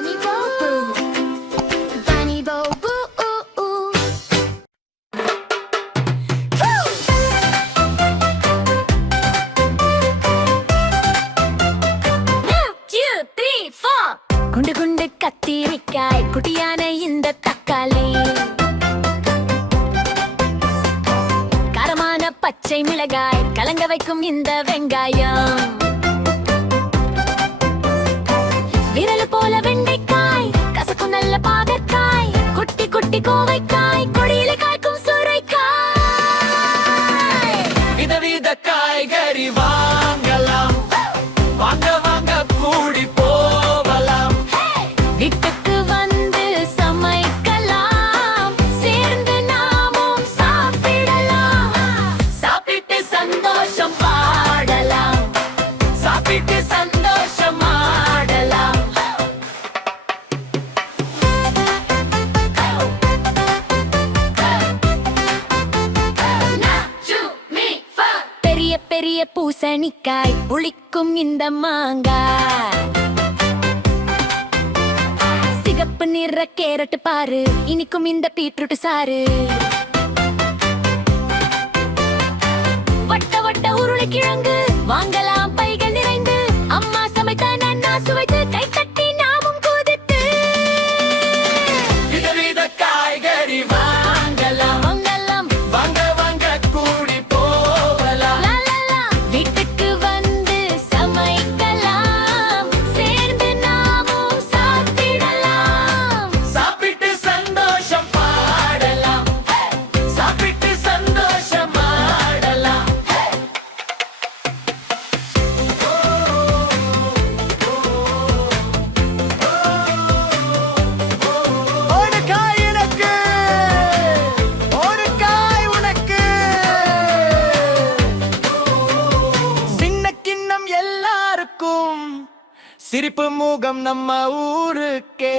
Bunny Boo Boo. Bunny Boo Boo. குண்டு குண்டு கத்திரிக்காய் குட்டியான இந்த தக்காளி காரமான பச்சை மிளகாய் கலங்க வைக்கும் இந்த வெங்காயம் விரல் போல வெண்டைக்காய் கசக்கும் நல்ல பாகற்காய் குட்டி குட்டி கோவைக்காய் கொடியில காய்க்கும் சுரைக்காய் விதவித காய்கறி வாங்கலாம் வாங்க வாங்க கூடி போகலாம் வீட்டுக்கு வந்து சமைக்கலாம் சேர்ந்து நாமும் சாப்பிடலாம் சாப்பிட்டு சந்தோஷம் பாடலாம் சாப்பிட்டு சந்தோஷம் ஆடலாம் பெரிய பெரிய பூசணிக்காய் புளிக்கும் இந்த மாங்காய் சிகப்பு நிற கேரட் பாரு இனிக்கும் இந்த பீட்ரூட் சாறு வட்ட வட்ட உருளைக்கிழங்கு வாங்கலாம் பைகள் நிறைந்து அம்மா சமைத்த நன்னா சுவைத்து கை தட்டி நாமும் குதித்து விதவித காய்கறி வாங்கலாம் வாங்கலாம் வாங்க வாங்க கூடி போகலாம் லலலா. வீட்டுக்கு வந்து சமைக்கலாம் சேர்ந்து நாமும் சாப்பிடலாம் சாப்பிட்டு சந்தோஷம் பாடலாம் சாப்பிட்டு சந்தோஷம் ஆடலாம் ஒரு காய் எனக்கு ஒரு காய் உனக்கு சின்ன கிண்ணம் எல்லாருக்கும் சிரிப்பு முகம் நம்ம ஊருக்கே